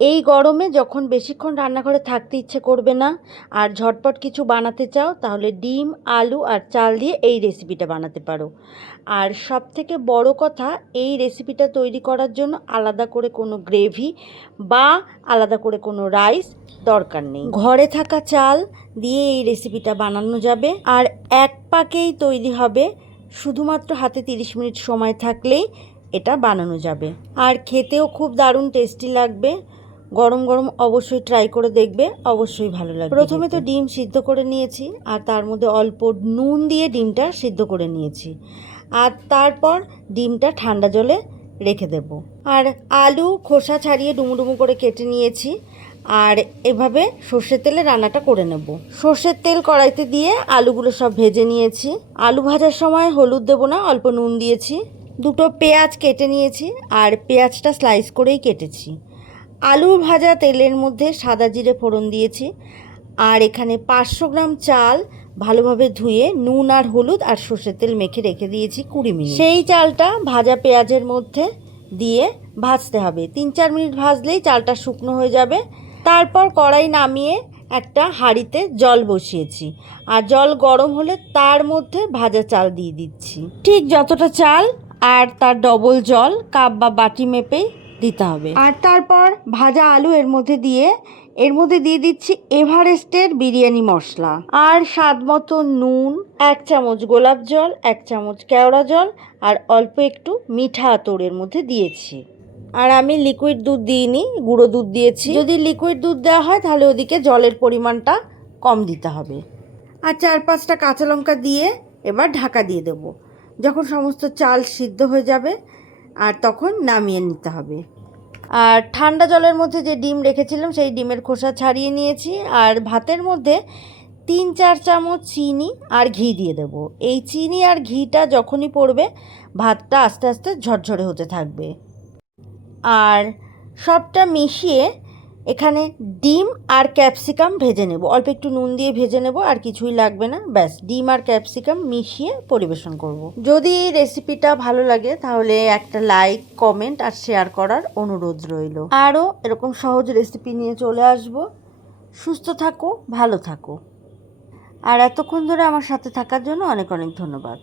এই গরমে যখন বেশিক্ষণ রান্নাঘরে থাকতে ইচ্ছে করবে না আর ঝটপট কিছু বানাতে চাও, তাহলে ডিম, আলু আর চাল দিয়ে এই রেসিপিটা বানাতে পারো। আর সবথেকে বড় কথা, এই রেসিপিটা তৈরি করার জন্য আলাদা করে কোনো গ্রেভি বা আলাদা করে কোনো রাইস দরকার নেই। ঘরে থাকা চাল দিয়ে এই রেসিপিটা বানানো যাবে আর এক পাকেই তৈরি হবে। শুধুমাত্র হাতে 30 মিনিট সময় থাকলেই এটা বানানো যাবে আর খেতেও খুব দারুণ টেস্টি লাগবে। গরম গরম অবশ্যই ট্রাই করে দেখবে, অবশ্যই ভালো লাগবে। প্রথমে তো ডিম সিদ্ধ করে নিয়েছি আর তার মধ্যে অল্প নুন দিয়ে ডিমটা সিদ্ধ করে নিয়েছি আর তারপর ডিমটা ঠান্ডা জলে রেখে দেব। আর আলু খোসা ছাড়িয়ে ডুমু ডুমু করে কেটে নিয়েছি আর এভাবে সর্ষের তেলে রান্নাটা করে নেব। সর্ষের তেল কড়াইতে দিয়ে আলুগুলো সব ভেজে নিয়েছি। আলু ভাজার সময় হলুদ দেবো না, অল্প নুন দিয়েছি। দুটো পেঁয়াজ কেটে নিয়েছি আর পেঁয়াজটা স্লাইস করেই কেটেছি। আলু ভাজা তেলের মধ্যে সাদা জিরে ফোড়ন দিয়েছি আর এখানে 500 গ্রাম চাল ভালোভাবে ধুয়ে নুন আর হলুদ আর সর্ষের তেল মেখে রেখে দিয়েছি 20 মিনিট। সেই চালটা ভাজা পেঁয়াজের মধ্যে দিয়ে ভাজতে হবে। 3-4 মিনিট ভাজলেই চালটা শুকনো হয়ে যাবে। তারপর কড়াই নামিয়ে একটা হাঁড়িতে জল বসিয়েছি আর জল গরম হলে তার মধ্যে ভাজা চাল দিয়ে দিচ্ছি। ঠিক যতটা চাল আর তার ডবল জল কাপ বা বাটি মেপেই দিতে হবে। আর তারপর ভাজা আলু এর মধ্যে দিয়ে দিচ্ছি এভারেস্টের বিরিয়ানি মশলা আর স্বাদ মতো নুন, 1 চামচ গোলাপ জল, 1 চামচ কেওড়া জল আর অল্প একটু মিঠা আতর এর মধ্যে দিয়েছি। আর আমি লিকুইড দুধ দিইনি, গুঁড়ো দুধ দিয়েছি। যদি লিকুইড দুধ দেওয়া হয় তাহলে ওদিকে জলের পরিমাণটা কম দিতে হবে। আর 4-5টা কাঁচা লঙ্কা দিয়ে এবার ঢাকা দিয়ে দেব। যখন সমস্ত চাল সিদ্ধ হয়ে যাবে আর তখন নামিয়ে নিতে হবে। আর ঠান্ডা জলের মধ্যে যে ডিম রেখেছিলাম সেই ডিমের খোসা ছাড়িয়ে নিয়েছি আর ভাতের মধ্যে 3-4 চামচ চিনি আর ঘি দিয়ে দেব। এই চিনি আর ঘিটা যখনই পড়বে ভাতটা আস্তে আস্তে ঝরঝরে হতে থাকবে। আর সবটা মিশিয়ে এখানে ডিম আর ক্যাপসিকাম ভেজে নেব। অল্প একটু নুন দিয়ে ভেজে নেব, আর কিছুই লাগবে না। ব্যাস, ডিম আর ক্যাপসিকাম মিশিয়ে পরিবেশন করব। যদি এই রেসিপিটা ভালো লাগে তাহলে একটা লাইক, কমেন্ট আর শেয়ার করার অনুরোধ রইল। আরও এরকম সহজ রেসিপি নিয়ে চলে আসব। সুস্থ থাকো, ভালো থাকো। আর এতক্ষণ ধরে আমার সাথে থাকার জন্য অনেক অনেক ধন্যবাদ।